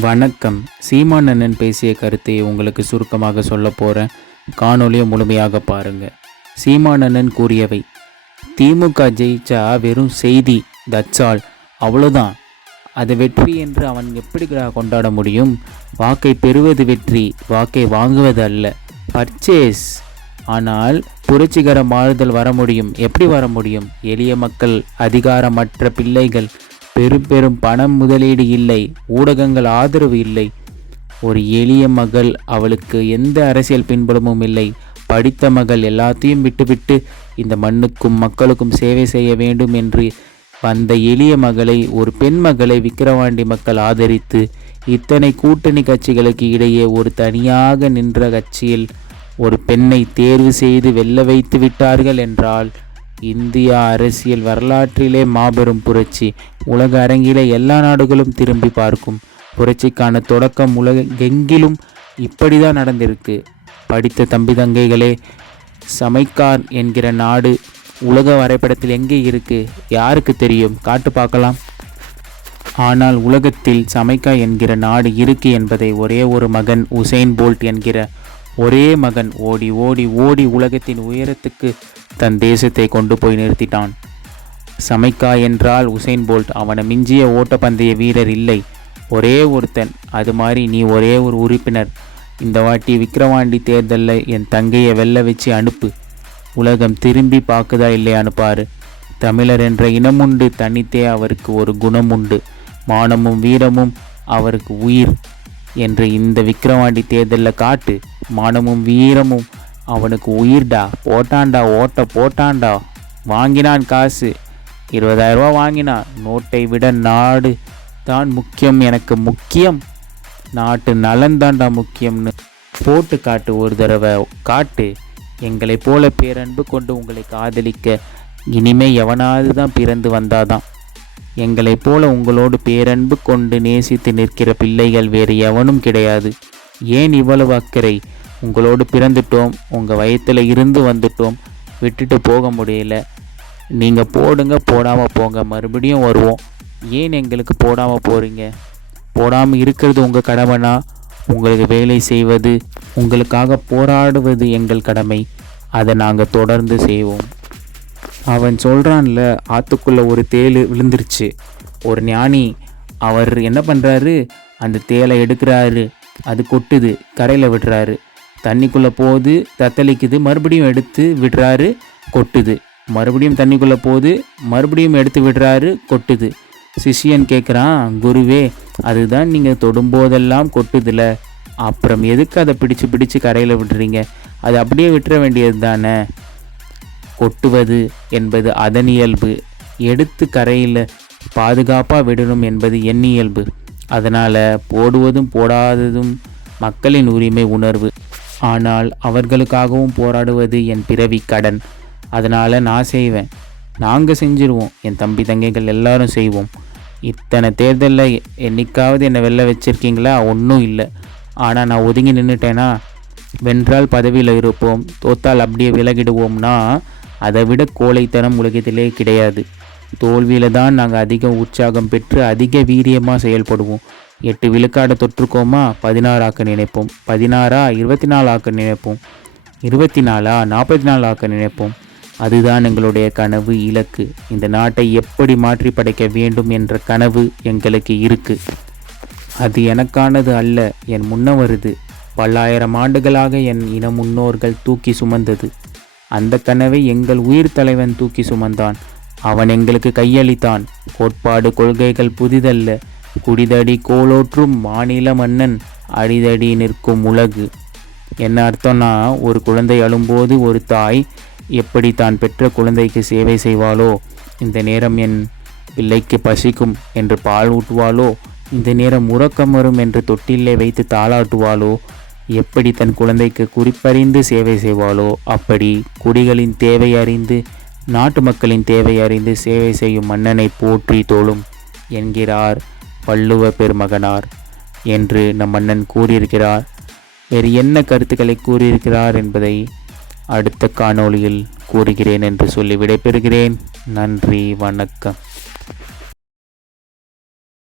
வணக்கம். சீமான் அண்ணன் பேசிய கருத்தை உங்களுக்கு சுருக்கமாக சொல்ல போகிறேன். காணொலியை முழுமையாக பாருங்க. சீமான் அண்ணன் கூறியவை: திமுக ஜெயிச்சா வெறும் செய்தி, தட்சால், அவ்வளோதான். அது வெற்றி என்று அவன் எப்படி கொண்டாட முடியும்? வாக்கை பெறுவது வெற்றி, வாக்கை வாங்குவது அல்ல, பர்ச்சேஸ். ஆனால் புரட்சிகர மாறுதல் வர முடியும். எப்படி வர முடியும்? எளிய மக்கள், அதிகாரமற்ற பிள்ளைகள், பெரும் பணம் முதலீடு இல்லை, ஊடகங்கள் ஆதரவு இல்லை. ஒரு எளிய மகள், அவளுக்கு எந்த அரசியல் பின்புலமும் இல்லை. படித்த மகள் எல்லாத்தையும் விட்டுவிட்டு இந்த மண்ணுக்கும் மக்களுக்கும் சேவை செய்ய வேண்டும் என்று வந்த எளிய மகளை, ஒரு பெண் மகளை விக்கிரவாண்டி மக்கள் ஆதரித்து, இத்தனை கூட்டணி கட்சிகளுக்கு இடையே ஒரு தனியாக நின்ற கட்சியில் ஒரு பெண்ணை தேர்வு செய்து வெல்ல வைத்து விட்டார்கள் என்றால் இந்தியா அரசியல் வரலாற்றிலே மாபெரும் புரட்சி. உலக அரங்கிலே எல்லா நாடுகளும் திரும்பி பார்க்கும் புரட்சிக்கான தொடக்கம் உலகெங்கிலும் இப்படி தான் நடந்திருக்கு. படித்த தம்பி தங்கைகளே, சமைக்கார் என்கிற நாடு உலக வரைபடத்தில் எங்கே இருக்கு? யாருக்கு தெரியும்? காட்டு பார்க்கலாம். ஆனால் உலகத்தில் சமைக்கா என்கிற நாடு இருக்கு என்பதை ஒரே ஒரு மகன், உசைன் போல்ட் என்கிற ஒரே மகன் ஓடி ஓடி ஓடி உலகத்தின் உயரத்துக்கு தன் தேசத்தை கொண்டு போய் நிறுத்திட்டான். சமைக்கா என்றால் உசைன் போல்ட். அவனை மிஞ்சிய ஓட்டப்பந்தய வீரர் இல்லை, ஒரே ஒருத்தன். அது மாதிரி நீ ஒரே ஒரு உறுப்பினர். இந்த வாட்டி விக்கிரவாண்டி தேர்தலில் என் தங்கையை வெல்ல வச்சு அனுப்பு. உலகம் திரும்பி பார்க்குதா இல்லையா அனுப்பாரு. தமிழர் என்ற இனமுண்டு, தனித்தே அவருக்கு ஒரு குணம் உண்டு. மானமும் வீரமும் அவருக்கு உயிர் என்று இந்த விக்கிரவாண்டி தேர்தலில் காட்டு. மானமும் வீரமும் அவனுக்கு உயிர்டா. போட்டான்டா, ஓட்ட போட்டான்டா. வாங்கினான் காசு, 20,000 ரூபா வாங்கினான். நோட்டை விட நாடு தான் முக்கியம், எனக்கு முக்கியம், நாட்டு நலன்தான்டா முக்கியம்னு போட்டு காட்டு. ஒரு தடவை காட்டு. எங்களை போல பேரன்பு கொண்டு உங்களை காதலிக்க இனிமே எவனாவது தான் பிறந்து வந்தாதான். எங்களை போல உங்களோடு பேரன்பு கொண்டு நேசித்து நிற்கிற பிள்ளைகள் வேறு எவனும் கிடையாது. ஏன் இவ்வளவு அக்கறை? உங்களோடு பிறந்துட்டோம், உங்கள் வயத்தில் இருந்து வந்துட்டோம், விட்டுட்டு போக முடியல. நீங்கள் போடுங்க, போடாமல் போங்க, மறுபடியும் வருவோம். ஏன் எங்களுக்கு போடாமல் போகிறீங்க? போடாமல் இருக்கிறது உங்கள் கடமைனா, உங்களுக்கு வேலை செய்வது, உங்களுக்காக போராடுவது எங்கள் கடமை. அதை நாங்கள் தொடர்ந்து செய்வோம். அவன் சொல்கிறான்ல, ஆற்றுக்குள்ளே ஒரு தேள் விழுந்துருச்சு. ஒரு ஞானி அவர் என்ன பண்ணுறாரு, அந்த தேலை எடுக்கிறாரு, அது கொட்டுது, கரையில் விடுறாரு. தண்ணிக்குள்ளே போகுது, தத்தளிக்குது, மறுபடியும் எடுத்து விடுறாரு, கொட்டுது. மறுபடியும் தண்ணிக்குள்ளே போகுது, மறுபடியும் எடுத்து விடுறாரு, கொட்டுது. சிஷியன் கேட்குறான், குருவே, அதுதான் நீங்கள் தொடும்போதெல்லாம் கொட்டுதில்ல, அப்புறம் எதுக்கு அதை பிடிச்சு பிடிச்சு கரையில் விடுறீங்க? அது அப்படியே விட்டுற வேண்டியது தானே. கொட்டுவது என்பது அதன் இயல்பு, எடுத்து கரையில் பாதுகாப்பாக விடணும் என்பது என் இயல்பு. அதனால் போடுவதும் போடாததும் மக்களின் உரிமை உணர்வு. ஆனால் அவர்களுக்காகவும் போராடுவது என் பிறவி கடன். அதனால் நான் செய்வேன், நாங்கள் செஞ்சிருவோம், என் தம்பி தங்கைகள் எல்லாரும் செய்வோம். இத்தனை தேர்தலில் என்னைக்காவது என்னை வெளில வச்சுருக்கீங்களா? ஒன்றும் இல்லை. ஆனால் நான் ஒதுங்கி நின்றுட்டேன்னா, வென்றால் பதவியில் இருப்போம், தோத்தால் அப்படியே விலகிடுவோம்னா அதை விட கோழைத்தனம் உலகத்திலே கிடையாது. தோல்வியில் தான் நாங்கள் அதிக உற்சாகம் பெற்று அதிக வீரியமாக செயல்படுவோம். 8 விழுக்காடை தொற்றுக்கோமா, 16 ஆக்க நினைப்போம். 16 24 ஆக்க நினைப்போம். 24 44 ஆக்க நினைப்போம். அதுதான் எங்களுடைய கனவு, இலக்கு. இந்த நாட்டை எப்படி மாற்றி படைக்க வேண்டும் என்ற கனவு எங்களுக்கு இருக்கு. அது எனக்கானது அல்ல, என் முன்னவருது. பல்லாயிரம் ஆண்டுகளாக என் இன முன்னோர்கள் தூக்கி சுமந்தது. அந்த கனவை எங்கள் உயிர் தலைவன் தூக்கி சுமந்தான். அவன் எங்களுக்கு கையளித்தான். கோட்பாடு கொள்கைகள் புதிதல்ல, குடிதடி கோலோற்றும் மாநில மன்னன், அடிதடி நிற்கும் உலகு. என்ன அர்த்தம்னா, ஒரு குழந்தை அழும்போது ஒரு தாய் எப்படி தான் பெற்ற குழந்தைக்கு சேவை செய்வாளோ, இந்த நேரம் என் பிள்ளைக்கு பசிக்கும் என்று பால் ஊட்டுவாளோ, இந்த நேரம் உறக்கம் வரும் என்று தொட்டிலே வைத்து தாளாட்டுவாளோ, எப்படி தன் குழந்தைக்கு குறிப்பறிந்து சேவை செய்வாளோ, அப்படி குடிகளின் தேவை அறிந்து, நாட்டு மக்களின் தேவை அறிந்து சேவை செய்யும் மன்னனை போற்றி தோளும் என்கிறார் வள்ளுவ பெருமகனார் என்று நம் மன்னன் கூறியிருக்கிறார். வேறு என்ன கருத்துக்களை கூறியிருக்கிறார் என்பதை அடுத்த காணொளியில் கூறுகிறேன் என்று சொல்லி விடைபெறுகிறேன். நன்றி, வணக்கம்.